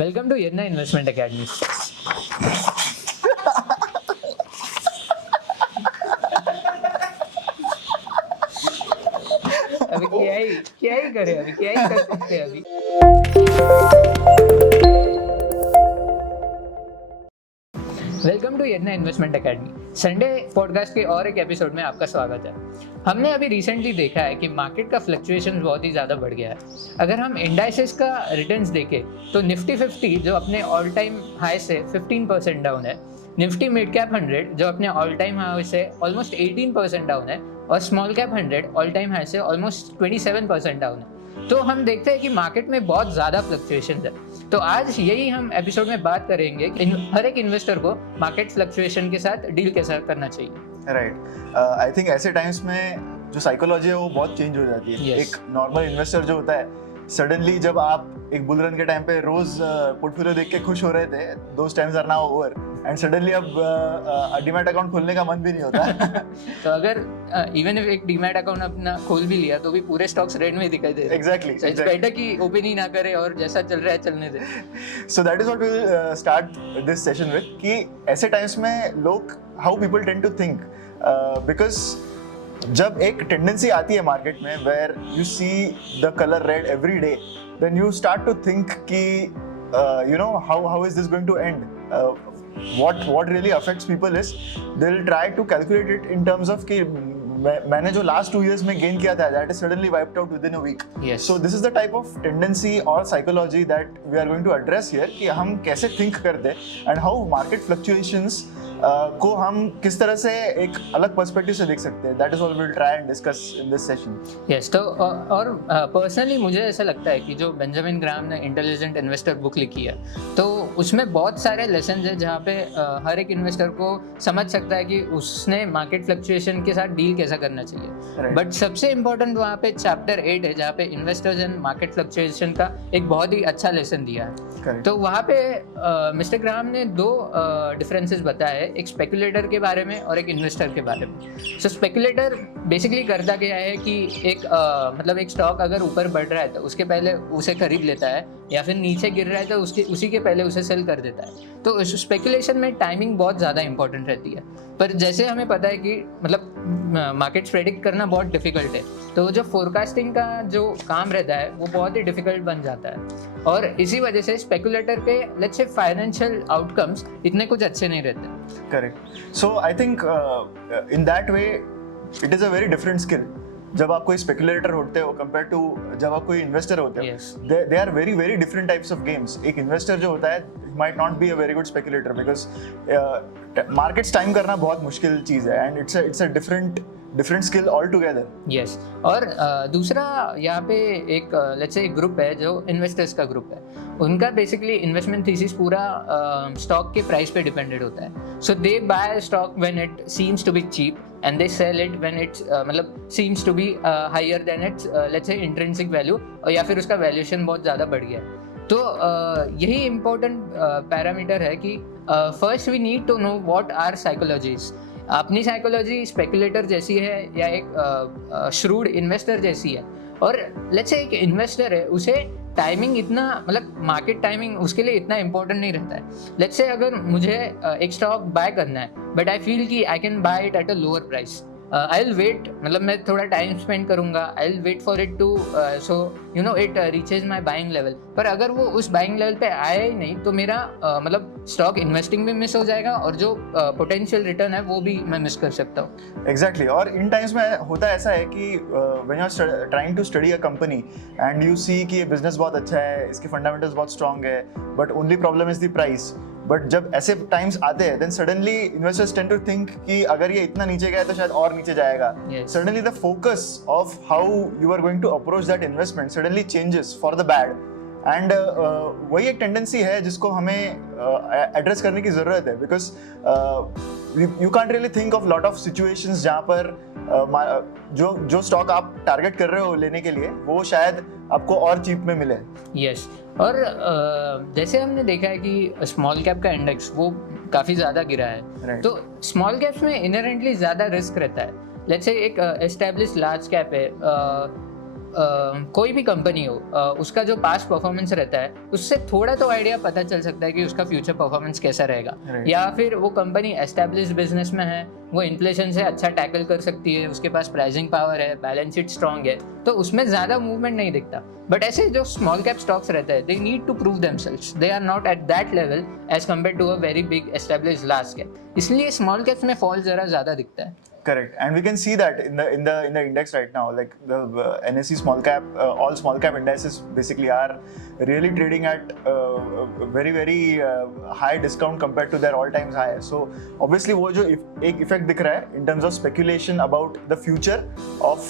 Welcome to Yenna investment academy. अभी क्या ही करे, अभी क्या ही कर सकते हैं अभी। Welcome to Yenna investment academy. Sunday podcast के और एक एपिसोड में आपका स्वागत है। हमने अभी रिसेंटली देखा है कि मार्केट का फ्लक्चुएशन बहुत ही ज़्यादा बढ़ गया है। अगर हम इंडाइसेस का रिटर्न्स देखें तो निफ्टी 50 जो अपने ऑल टाइम हाई से 15% डाउन है, निफ्टी मिड कैप 100 जो अपने ऑल टाइम हाई से ऑलमोस्ट 18% डाउन है, और small cap 100 all time high से ऑलमोस्ट 27% डाउन है। तो हम देखते हैं कि मार्केट में बहुत ज़्यादा फ्लक्चुएशन है। तो आज यही हम एपिसोड में बात करेंगे कि हर एक इन्वेस्टर को मार्केट फ्लक्चुएशन के साथ डील कैसा करना चाहिए। राइट, आई थिंक ऐसे टाइम्स में जो साइकोलॉजी है वो बहुत चेंज हो जाती है। Yes. एक नॉर्मल इन्वेस्टर जो होता है, सडनली जब आप एक बुल रन के टाइम पे रोज पोर्टफोलियो देख के खुश हो रहे थे, those times are now over, and suddenly अब डीमैट अकाउंट खोलने का मन भी नहीं होता। तो अगर इवन इफ एक डीमैट अकाउंट अपना खोल भी लिया तो भी पूरे स्टॉक्स रेड में दिखाई दे रहे हैं। एग्जैक्टली, इट्स बेटर कि ओपन ही ना करे और जैसा चल रहा है चलने दे। So that is what we will start this session with, कि ऐसे टाइम्स में लोग how people tend to think, because जब एक टेंडेंसी आती है मार्केट में where you see the colour red every day, then you start to think कि you know how is this going to end. What really affects people is they'll try to calculate it in terms of कि मैंने जो last 2 years में gain किया था, that is suddenly wiped out within a week. Yes. So this is the type of tendency or psychology that we are going to address here, कि हम कैसे think करते and how market fluctuations को हम किस तरह से एक अलग पर्सपेक्टिव से देख सकते हैं. That is what we'll try and discuss in this session. Yes, तो और पर्सनली मुझे ऐसा लगता है कि जो बेंजामिन ग्राहम ने इंटेलिजेंट इन्वेस्टर बुक लिखी है, तो उसमें बहुत सारे लेसन है जहाँ पे हर एक इन्वेस्टर को समझ सकता है कि उसने मार्केट फ्लक्चुएशन के साथ डील कैसा करना चाहिए। बट सबसे इम्पोर्टेंट वहाँ पे चैप्टर 8 है जहाँ पे इन्वेस्टर्स एंड मार्केट फ्लक्चुएशन का एक बहुत ही अच्छा लेसन दिया है। Correct. तो वहाँ पे मिस्टर ग्राहम ने दो डिफरेंसेस बताए, एक स्पेकुलेटर के बारे में और एक इन्वेस्टर के बारे में। सो स्पेकुलेटर बेसिकली करता क्या है कि एक मतलब एक स्टॉक अगर ऊपर बढ़ रहा है तो उसके पहले उसे खरीद लेता है, या फिर नीचे गिर रहा है तो उसी के पहले उसे सेल कर देता है। तो स्पेकुलेशन में टाइमिंग बहुत ज़्यादा इंपॉर्टेंट रहती है, पर जैसे हमें पता है कि मतलब मार्केट्स प्रेडिक्ट करना बहुत डिफिकल्ट है, तो जो फोरकास्टिंग का जो काम रहता है वो बहुत ही डिफिकल्ट बन जाता है, और इसी वजह से स्पेकुलेटर के लेट्स से फाइनेंशियल आउटकम्स इतने कुछ अच्छे नहीं रहते। Correct. So I think in that way it is a very different skill जब आप कोई स्पेकुलेटर होते हो कंपेयर टू जब आप कोई इन्वेस्टर होते हो। Yes. They are very very different types of games. एक इन्वेस्टर जो होता है might not be a very good speculator because markets time करना बहुत मुश्किल चीज़ है, and it's a different skill altogether. Yes, और दूसरा यहाँ पे एक लेट्स से एक ग्रुप है जो इन्वेस्टर्स का ग्रुप है, उनका बेसिकली इन्वेस्टमेंट थीसिस पूरा स्टॉक के प्राइस पे डिपेंडेड होता है। So they buy stock when it seems to be cheap and they sell it when it's मतलब seems to be higher then it's let's say intrinsic value, या फिर उसका valuation बहुत ज़्यादा बढ़ गया है। तो यही इम्पोर्टेंट पैरामीटर है कि first we need to know what are psychologies. अपनी साइकोलॉजी स्पेकुलेटर जैसी है या एक श्रूड इन्वेस्टर जैसी है, और लेट्स से एक इन्वेस्टर है उसे टाइमिंग इतना मतलब मार्केट टाइमिंग उसके लिए इतना इंपॉर्टेंट नहीं रहता है। लेट्स से अगर मुझे एक स्टॉक बाय करना है बट आई फील कि I can buy it at a lower price, I will wait, मतलब मैं थोड़ा टाइम स्पेंड करूंगा, I will wait for it to so you know it reaches my buying level. पर अगर वो उस बाइंग लेवल पे आया ही नहीं तो मेरा मतलब स्टॉक इन्वेस्टिंग भी मिस हो जाएगा और जो पोटेंशियल रिटर्न है वो भी मैं मिस कर सकता हूँ। एग्जैक्टली। और इन टाइम्स में होता ऐसा है कि when you are trying to study a company and you see कि ये बिजनेस बहुत अच्छा है, इसके फंडामेंटल्स बहुत स्ट्रॉन्ग है, but only problem is the price. But जब ऐसे टाइम्स आते हैं then suddenly investors tend to think कि अगर ये इतना नीचे गया तो शायद और नीचे जाएगा। Suddenly the focus of how you are going to approach that investment suddenly changes for the bad, and वही एक टेंडेंसी है जिसको हमें एड्रेस करने की ज़रूरत है, because you can't really think of lot of situations जहाँ पर जो स्टॉक आप टारगेट कर रहे हो लेने के लिए वो शायद आपको और चीप में मिले। यस, और जैसे हमने देखा है कि स्मॉल कैप का इंडेक्स वो काफ़ी ज़्यादा गिरा है। Right. तो स्मॉल कैप्स में इनहेरेंटली ज़्यादा रिस्क रहता है। लेट्स से एक एस्टैब्लिश लार्ज कैप है, कोई भी कंपनी हो उसका जो पास्ट परफॉर्मेंस रहता है उससे थोड़ा तो आइडिया पता चल सकता है कि उसका फ्यूचर परफॉर्मेंस कैसा रहेगा। Right. या फिर वो कंपनी एस्टेब्लिश बिजनेस में है, वो इन्फ्लेशन से अच्छा टैकल कर सकती है, उसके पास प्राइसिंग पावर है, बैलेंस शीट स्ट्रांग है, तो उसमें ज़्यादा मूवमेंट नहीं दिखता। बट ऐसे जो स्मॉल कैप स्टॉक्स रहते हैं, they need to prove themselves, they are not at that level as compare to a very big establish large cap, इसलिए स्मॉल कैप्स में फॉल ज़रा ज़्यादा दिखता है। Correct, and we can see that in the index right now, like the NSE small cap, all small cap indices basically are really trading at very high discount compared to their all times high. So obviously वो जो एक effect दिख रहा है in terms of speculation about the future of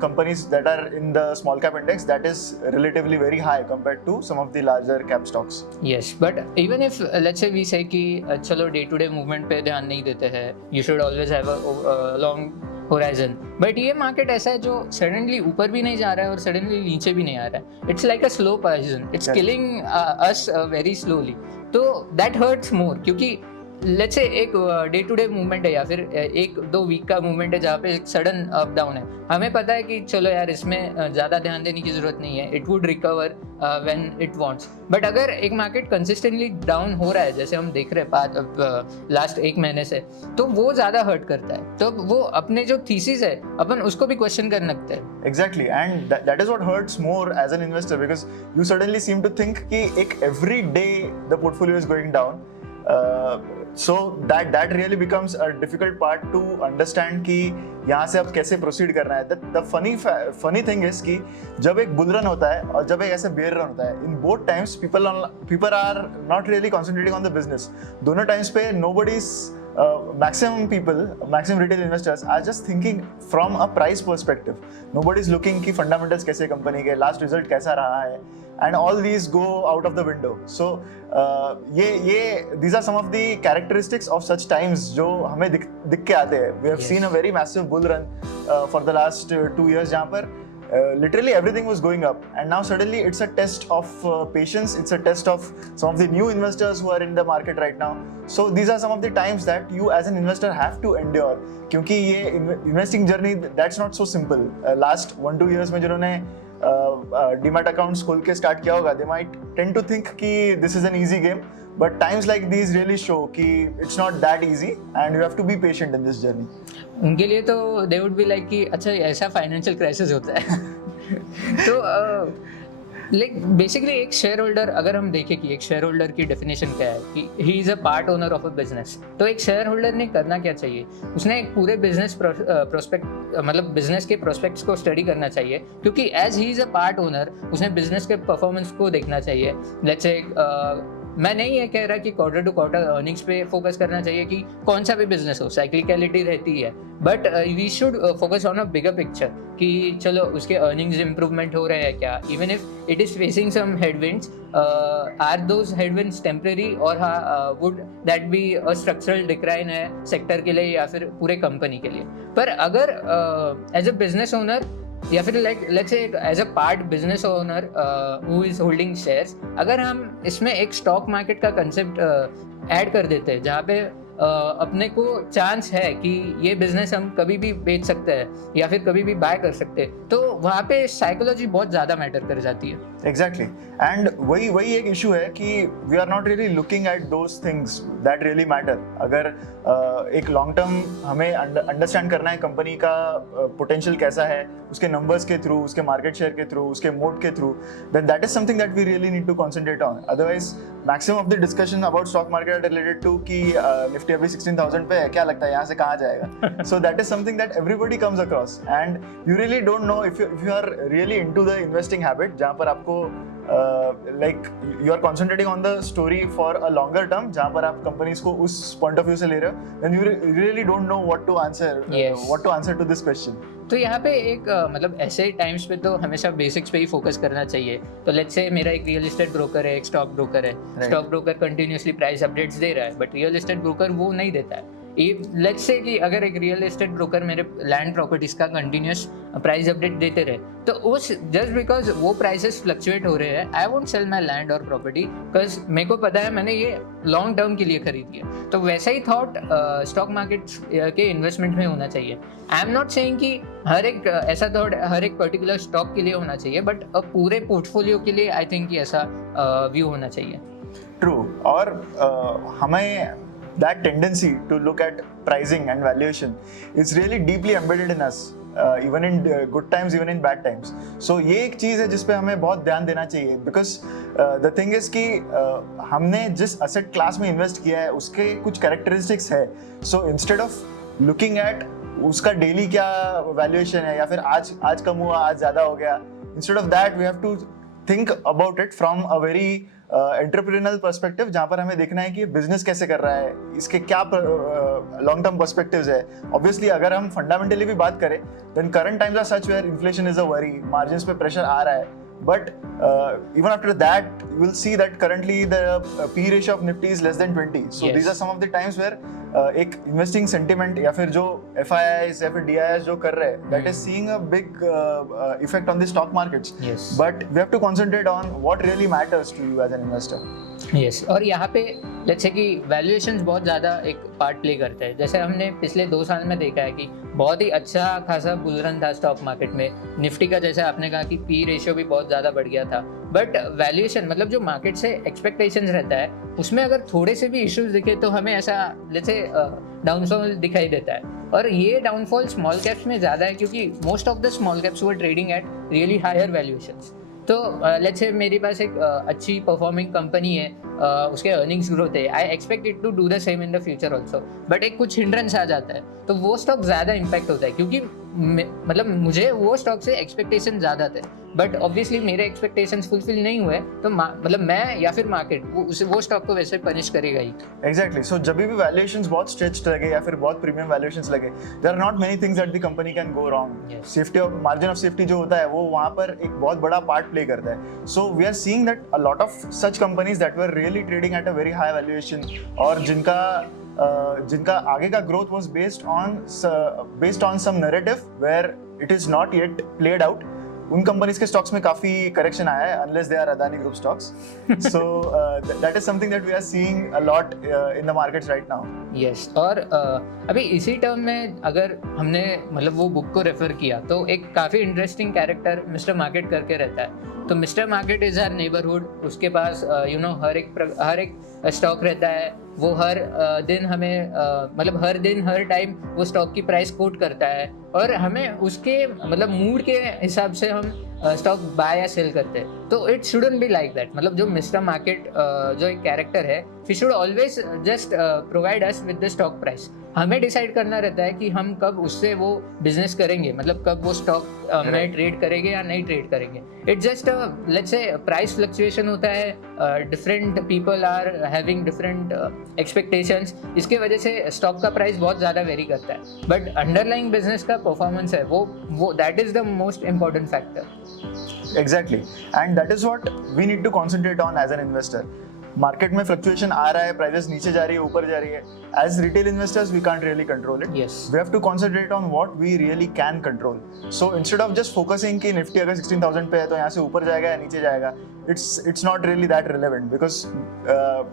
companies that are in the small cap index, that is relatively very high compared to some of the larger cap stocks. Yes, but even if let's say we say कि चलो day to day movement पे ध्यान नहीं देते हैं, you should always have a long horizon, but ये market ऐसा है जो सडनली ऊपर भी नहीं जा रहा है और सडनली नीचे भी नहीं आ रहा है। It's like a slow poison, it's killing us very slowly, तो दैट हर्ट्स मोर, क्योंकि लेट्स से एक डे टू डे मूवमेंट है या फिर एक दो वीक का मूवमेंट है जहाँ पे एक सडन अप डाउन है, हमें पता है कि चलो यार इसमें ज़्यादा ध्यान देने की ज़रूरत नहीं है, it would recover when it wants. But अगर एक मार्केट कंसिस्टेंटली डाउन हो रहा है जैसे हम देख रहे हैं लास्ट एक महीने से, तो वो ज़्यादा हर्ट करता है, तो वो अपने जो थीसिस है अपन उसको भी क्वेश्चन करने लगते हैं। Exactly, and that is what hurts more as an investor, because you suddenly seem to think कि एक every day the portfolio is going down. So that really becomes a difficult part to understand कि यहाँ से अब कैसे proceed करना है। The funny thing is कि जब एक bull run होता है और जब एक ऐसे bear run होता है, in both times people are not really concentrating on the business. दोनों times पे nobody's maximum retail investors are just thinking from a price perspective. Nobody's looking कि fundamentals कैसे कंपनी के, last result कैसा रहा है, and all these go out of the window. So these are some of the characteristics of such times जो हमें दिख के आते हैं. We have seen a very massive bull run for the last 2 years जहाँ पर literally everything was going up, and now suddenly it's a test of patience, it's a test of some of the new investors who are in the market right now. So these are some of the times that you as an investor have to endure, क्योंकि ये investing journey that's not so simple. Last 1-2 years में जिन्होंने demat accounts खोल के start किया होगा, they might tend to think कि this is an easy game, but times like these really show कि it's not that easy and you have to be patient in this journey. उनके लिए तो they would be like कि अच्छा ऐसा financial crisis होता है तो लाइक बेसिकली एक शेयर होल्डर, अगर हम देखें कि एक शेयर होल्डर की डेफिनेशन क्या है कि ही is a part owner of a business, तो एक शेयर होल्डर ने करना क्या चाहिए, उसने एक पूरे बिजनेस प्रोस्पेक्ट मतलब बिजनेस के प्रोस्पेक्ट्स को स्टडी करना चाहिए, क्योंकि as he is a part owner उसने बिजनेस के परफॉर्मेंस को देखना चाहिए। लेट्स से मैं नहीं ये कह रहा कि क्वार्टर टू क्वार्टर अर्निंग्स पे फोकस करना चाहिए कि कौन सा भी बिजनेस हो, साइक्लिकलिटी रहती है, but we should focus on a bigger picture कि चलो उसके अर्निंग्स इंप्रूवमेंट हो रहे हैं क्या, even if it is facing some headwinds, are those headwinds temporary और would that be a structural decline है सेक्टर के लिए या फिर पूरे कंपनी के लिए। पर अगर एज अ बिजनेस ओनर या फिर let's say as a part business owner who is holding shares, अगर हम इसमें एक स्टॉक मार्केट का कंसेप्ट ऐड कर देते हैं जहाँ पे अपने को चांस है कि ये बिजनेस हम कभी भी बेच सकते हैं या फिर कभी भी बाय कर सकते हैं, तो वहाँ पे साइकोलॉजी बहुत ज़्यादा मैटर कर जाती है। एग्जैक्टली, एंड वही एक इशू है कि we are not really looking at those things that really matter. अगर एक लॉन्ग टर्म हमें अंडरस्टैंड करना है कंपनी का पोटेंशियल कैसा है, उसके नंबर्स के थ्रू, उसके मार्केट शेयर के थ्रू, उसके मोड के through, then that is something that we really need to concentrate on. Otherwise maximum of the discussion about stock market are related to कि निफ्टी अभी 16,000 पे है, क्या लगता है यहाँ से कहाँ जाएगा। So that is something that everybody comes across and you really don't know if you are really into the investing habit, जहाँ पर आपको like you are concentrating on the story for a longer term, जहाँ पर आप companies को उस point of view से ले रहे हो, then you really don't know what to answer, what to answer to this question. तो यहाँ पे एक मतलब ऐसे टाइम्स पे तो हमेशा बेसिक्स पे ही फोकस करना चाहिए। तो लेट्स से मेरा एक रियल एस्टेट ब्रोकर है, एक स्टॉक ब्रोकर है, stock broker continuously price updates दे रहा है, बट रियल एस्टेट ब्रोकर वो नहीं देता है। लेट्स से कि अगर एक रियल एस्टेट ब्रोकर मेरे लैंड प्रॉपर्टीज का कंटिन्यूस प्राइस अपडेट देते रहे, तो उस जस्ट बिकॉज वो प्राइसेस फ्लक्चुएट हो रहे हैं, I won't sell my land और प्रॉपर्टी, बिकॉज मेरे को पता है मैंने ये लॉन्ग टर्म के लिए खरीदी है। तो वैसा ही थॉट स्टॉक मार्केट के इन्वेस्टमेंट में होना चाहिए। आई एम नॉट सेइंग कि हर एक ऐसा थॉट हर एक पर्टिकुलर स्टॉक के लिए होना चाहिए, बट पूरे पोर्टफोलियो के लिए आई थिंक कि ऐसा व्यू होना चाहिए। ट्रू। और हमें that tendency to look at pricing and valuation is really deeply embedded in us, even in good times, even in bad times. So ये एक चीज़ है जिस पे हमें बहुत ध्यान देना चाहिए, because the thing is कि हमने जिस asset class में invest किया है उसके कुछ characteristics है। So instead of looking at उसका daily क्या valuation है या फिर आज कम हुआ आज ज़्यादा हो गया, instead of that we have to think about it from a very entrepreneurial perspective, जहाँ पर हमें देखना है कि बिजनेस कैसे कर रहा है, इसके क्या लॉन्ग टर्म पर्सपेक्टिव्स है। ऑब्वियसली अगर हम फंडामेंटली भी बात करें, then current times are such where inflation is a worry, margins पे प्रेशर आ रहा है, but even after that you will see that currently the P ratio of Nifty is less than 20. So these are some of the times where एक investing sentiment या फिर जो FIIs या फिर DIIs जो कर रहे हैं, that is seeing a big effect on the stock markets. Yes. But we have to concentrate on what really matters to you as an investor. Yes. और यहाँ पे लेट्स से कि वैल्यूएशंस बहुत ज़्यादा एक पार्ट प्ले करते हैं। जैसे हमने पिछले 2 साल में देखा है कि बहुत ही अच्छा खासा बुल रन था स्टॉक मार्केट में। निफ्टी का जैसे आपने कहा कि पी रेशियो भी बहुत ज़्यादा बढ़ गया था, बट वैल्यूएशन मतलब जो मार्केट से एक्सपेक्टेशंस रहता है उसमें अगर थोड़े से भी इश्यूज दिखे तो हमें ऐसा जैसे डाउनफॉल दिखाई देता है। और ये डाउनफॉल स्मॉल कैप्स में ज़्यादा है क्योंकि most of the small caps were trading at really higher valuations. तो लेट्स से मेरे पास एक अच्छी परफॉर्मिंग कंपनी है, उसके अर्निंग्स ग्रोथ है, I expect it to do the same in the future also, but एक कुछ हिंड्रेंस आ जाता है तो वो स्टॉक ज़्यादा इम्पैक्ट होता है क्योंकि मतलब मुझे वो स्टॉक से एक्सपेक्टेशन ज़्यादा थे, बट ऑब्वियसली मेरे एक्सपेक्टेशंस फुलफिल नहीं हुए, तो मतलब मैं या फिर मार्केट वो स्टॉक को वैसे पनिश करेगा ही। एग्जैक्टली। सो जब भी वैल्यूएशंस बहुत स्ट्रेच्ड लगे या फिर बहुत प्रीमियम वैल्यूएशंस लगे, there are not many things that the company can go wrong. Safety और मार्जिन ऑफ सेफ्टी जो होता है वो वहाँ पर एक बहुत बड़ा पार्ट प्ले करता है। So we are seeing that a lot of such companies that were really trading at a very high valuation और जिनका आगे का growth was based on some narrative where it is not yet played out, उन companies के stocks में काफी correction आया है, unless they are Adani group stocks. So that is something that we are seeing a lot in the markets right now. Yes. और अभी इसी term में अगर हमने मतलब वो बुक को रेफर किया तो एक काफ़ी इंटरेस्टिंग कैरेक्टर मिस्टर मार्केट करके रहता है। तो mister market is her neighbourhood, उसके पास हर एक स्टॉक रहता है, वो हर दिन हमें मतलब हर दिन हर टाइम वो स्टॉक की प्राइस कोट करता है और हमें उसके मतलब मूड के हिसाब से हम स्टॉक बाय या सेल करते हैं। तो it shouldn't be like that. मतलब जो मिस्टर मार्केट जो एक कैरेक्टर है, he should always just provide us with the stock price. हमें डिसाइड करना रहता है कि हम कब उससे वो बिजनेस करेंगे, मतलब कब वो स्टॉक में ट्रेड करेंगे या नहीं ट्रेड करेंगे। It just let's say price fluctuation होता है, different people are having different expectations, इसके वजह से स्टॉक का प्राइस बहुत ज़्यादा वेरी करता है, बट अंडरलाइंग बिजनेस का परफॉर्मेंस है वो that is the most important factor. Exactly, and that is what we need to concentrate on as an investor. Market में फ्लक्चुएशन आ रहा है, प्राइसेस नीचे जा रही है, ऊपर जा रही है, as retail investors we can't really control it. We have to concentrate on what we really can control. So instead of just focusing कि निफ्टी अगर 16,000 पे है तो यहाँ से ऊपर जाएगा या नीचे जाएगा, it's not really that relevant because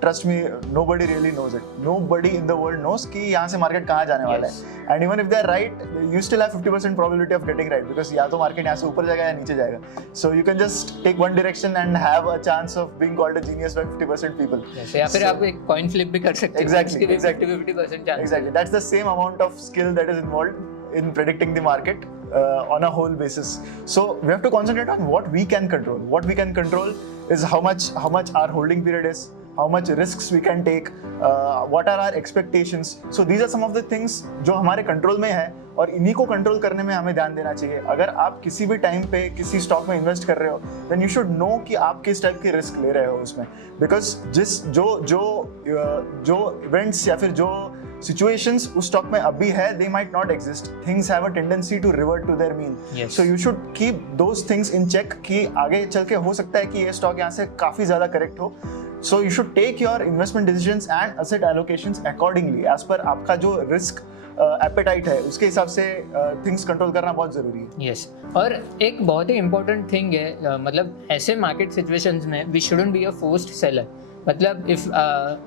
trust me, nobody really knows it. Nobody in the world knows कि यहाँ से मार्केट कहाँ जाने वाला है, and even if they're right, you still have 50% probability of getting right because या तो market यहाँ से ऊपर जाएगा या नीचे जाएगा। So you can just take one direction and have a chance of being called a genius by 50% people. या फिर आप एक coin flip भी कर सकते हो। Exactly. 50% chance। Exactly. That's the same amount of skill that is involved in predicting the market on a whole basis. So we have to concentrate on what we can control. What we can control is how much our holding period is, how much risks we can take, what are our expectations. So these are some of the things जो हमारे control में है और इन्हीं को control करने में हमें ध्यान देना चाहिए। अगर आप किसी भी टाइम पे किसी स्टॉक में इन्वेस्ट कर रहे हो, then you should know कि आप किस टाइप के रिस्क ले रहे हो उसमें, because जो इवेंट्स या फिर जो situations उस स्टॉक में अभी है, they might not exist. Things have a tendency to revert to their mean. Yes. So you should keep those things in check कि आगे चल के हो सकता है कि ये स्टॉक यहाँ से काफी ज्यादा करेक्ट हो, So you should take your investment decisions and asset allocations accordingly as per आपका जो risk appetite है उसके हिसाब से things control करना बहुत जरूरी है. यस और एक बहुत ही इम्पोर्टेंट थिंग है मतलब ऐसे मार्केट सिचुएशंस में we shouldn't be a forced seller. मतलब इफ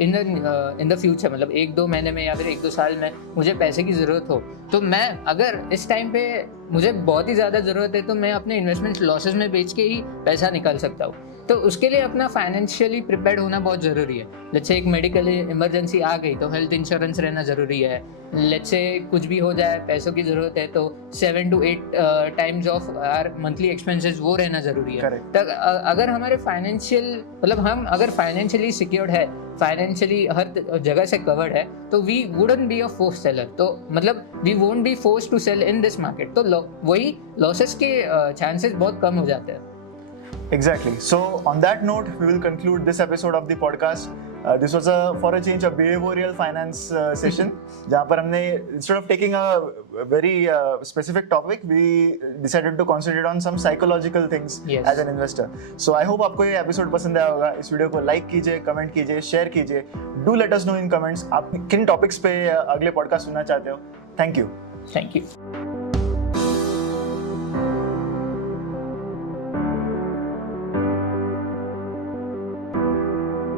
इन द फ्यूचर मतलब 1-2 महीने में या फिर 1-2 साल में मुझे पैसे की ज़रूरत हो तो मैं अगर इस टाइम पे मुझे बहुत ही ज़्यादा ज़रूरत है तो मैं अपने इन्वेस्टमेंट लॉसेस में बेच के ही पैसा निकाल सकता हूँ. तो उसके लिए अपना फाइनेंशियली प्रिपेयर्ड होना बहुत ज़रूरी है. लेट्स से एक मेडिकल इमरजेंसी आ गई तो हेल्थ इंश्योरेंस रहना ज़रूरी है. लेट्स से कुछ भी हो जाए पैसों की ज़रूरत है तो 7 to 8 times of our monthly expenses वो रहना ज़रूरी है. तो अगर हमारे फाइनेंशियल मतलब हम अगर फाइनेंशियली सिक्योर्ड है फाइनेंशियली हर जगह से कवर्ड है तो we wouldn't be a force seller. तो मतलब we won't be force to sell in this market. तो वही लॉसेस के चांसेस बहुत कम हो जाते हैं. Exactly. So on that note, we will conclude this episode of the podcast. This was for a change a behavioral finance session. जहाँ पर हमने instead of taking a very specific topic, we decided to concentrate on some psychological things as an investor. So I hope आपको ये episode पसंद आया होगा. इस video को like कीजिए, comment कीजिए, share कीजिए. Do let us know in comments आप किन topics पे अगले podcast सुनना चाहते हो. Thank you. Thank you.